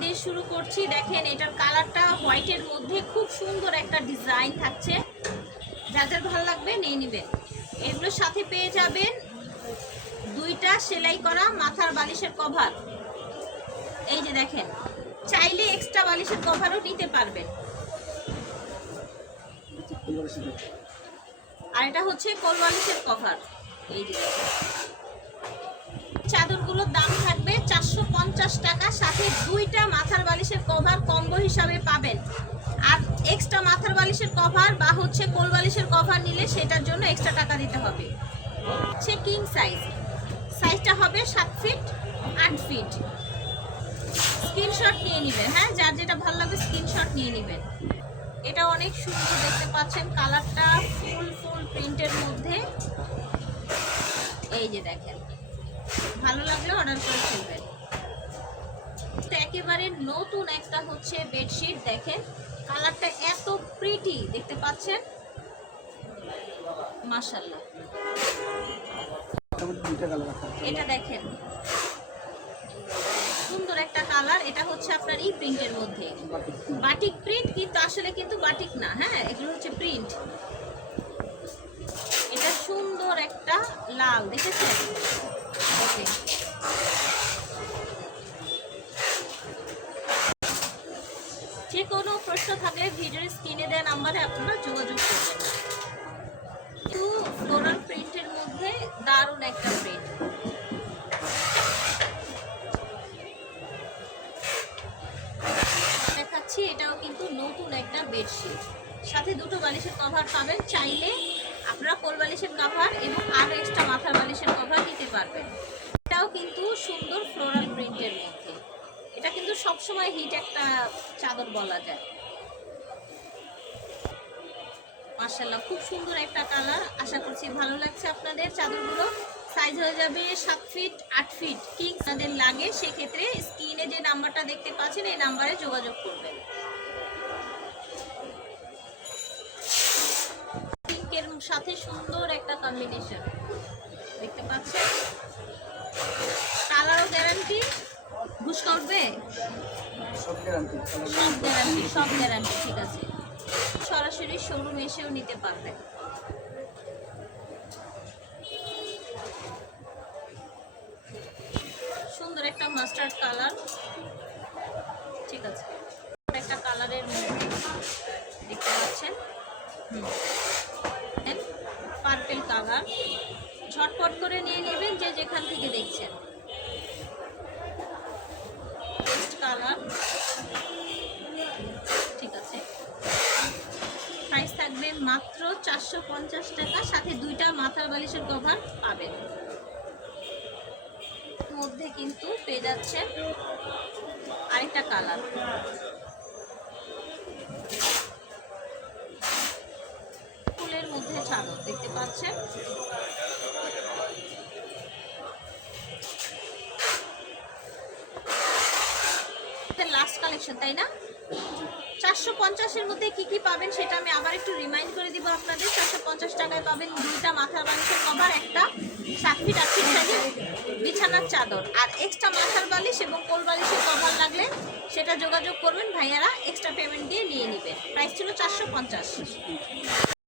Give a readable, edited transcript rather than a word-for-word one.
দিয়ে শুরু করছি। দেখেন এটার কালারটা হোয়াইটের মধ্যে খুব সুন্দর একটা ডিজাইন থাকছে, যাদের ভালো লাগবে নিয়ে নেবেন। এগুলোর সাথে পেয়ে যাবেন দুইটা সেলাই করা মাথার বালিশের কভার। এই যে দেখেন, চাইলে এক্সট্রা বালিশের কভারও নিতে পারবেন। আর এটা হচ্ছে কোল বালিশের কভার। এই যে চাদরগুলোর দাম থাকবে 450 টাকা, সাথে দুইটা মাথার বালিশের কভার কম্বো হিসাবে পাবেন। আর এক্সট্রা মাথার বালিশের কভার বা হচ্ছে কোল বালিশের কভার নিলে সেটার জন্য এক্সট্রা টাকা দিতে হবে। হচ্ছে কিং সাইজ, সাইজটা হবে 7 ফিট 8 ফিট। স্ক্রিনশট নিয়ে নেবেন, হ্যাঁ, যার যেটা ভালো লাগবে স্ক্রিনশট নিয়ে নেবেন। এটা অনেক সুন্দর, দেখতে পাচ্ছেন কালারটা ফুল প্রিন্টের মধ্যে। এই যে দেখেন, ভালো লাগলে অর্ডার করে ফেলবেন। একেবারে নতুন একটা হচ্ছে বেডশিট, দেখেন কালারটা এত প্রিটি, দেখতে পাচ্ছেন, মাশাআল্লাহ। এটা দেখেন সুন্দর একটা কালার। এটা হচ্ছে আপনার এই প্রিন্টের মধ্যে, বাটিক প্রিন্ট, কিন্তু আসলে কিন্তু বাটিক না, হ্যাঁ, এগুলো হচ্ছে প্রিন্ট। এটা সুন্দর একটা লাল, দেখেছেন? যে কোনো প্রশ্ন থাকলে ভিডিওর স্ক্রিনে দেওয়া নাম্বারে আপনারা যোগাযোগ করবেন। কিন্তু ফ্লোরাল প্রিন্টের মধ্যে দারুণ একটা প্রিন্ট। দেখাচ্ছি, এটাও কিন্তু নতুন একটা বেডশিট, সাথে দুটো বালিশের কভার পাবেন। চাইলে আপনারা কোল বালিশের কভার এবং আরো এক্সট্রা মাথার বালিশের কভার দিতে পারবেন। এটাও কিন্তু সুন্দর ফ্লোরাল প্রিন্টের মধ্যে। এটা কিন্তু সবসময় হিট একটা চাদর বলা যায়। মাশাআল্লাহ, খুব সুন্দর একটা কালার। আশা করছি ভালো লাগছে আপনাদের। চাদরগুলো সাইজ হয়ে যাবে 7 ফিট 8 ফিট। কিং যাদের লাগে সেক্ষেত্রে স্ক্রিনে যে নাম্বারটা দেখতে পাচ্ছেন এই নাম্বারে যোগাযোগ করবেন। পিঙ্কের সাথে সুন্দর একটা কম্বিনেশন, দেখতে পাচ্ছেন। কালারও গ্যারান্টি, ঘুষকা উঠবে, সব গ্যারান্টি, ঠিক আছে। সরাসরি শোরুম এসেও নিতে পারবেন। সুন্দর একটা মাস্টার্ড কালার, ঠিক আছে, একটা কালারের মধ্যে দেখতে পাচ্ছেন, পার্পল কালার। ঝটপট করে নিয়ে নেবেন যে যেখান থেকে দেখছেন। পেস্ট কালার, ঠিক আছে। প্রাইস থাকবে মাত্র 450 টাকা, সাথে দুইটা মাথার বালিশের কভার পাবেন। মধ্যে কিন্তু পেয়ে যাচ্ছেন আরেকটা কালার, ফুলের মধ্যে চাদর, দেখতে পাচ্ছেন। লাস্ট কালেকশন, তাই না? 450-এর মধ্যে কি কি পাবেন সেটা আমি আবার একটু রিমাইন্ড করে দিব আপনাদের। 450 টাকায় পাবেন দুইটা মাথার বালিশের কভার, একটা 7 ফিট 8 ফিট সাইজের বিছানার চাদর, আর এক্সট্রা মাথার বালিশ এবং কোল বালিশের কভার লাগলে সেটা যোগাযোগ করবেন, ভাইয়ারা এক্সট্রা পেমেন্ট দিয়ে নিয়ে নেবেন। প্রাইস ছিল 450।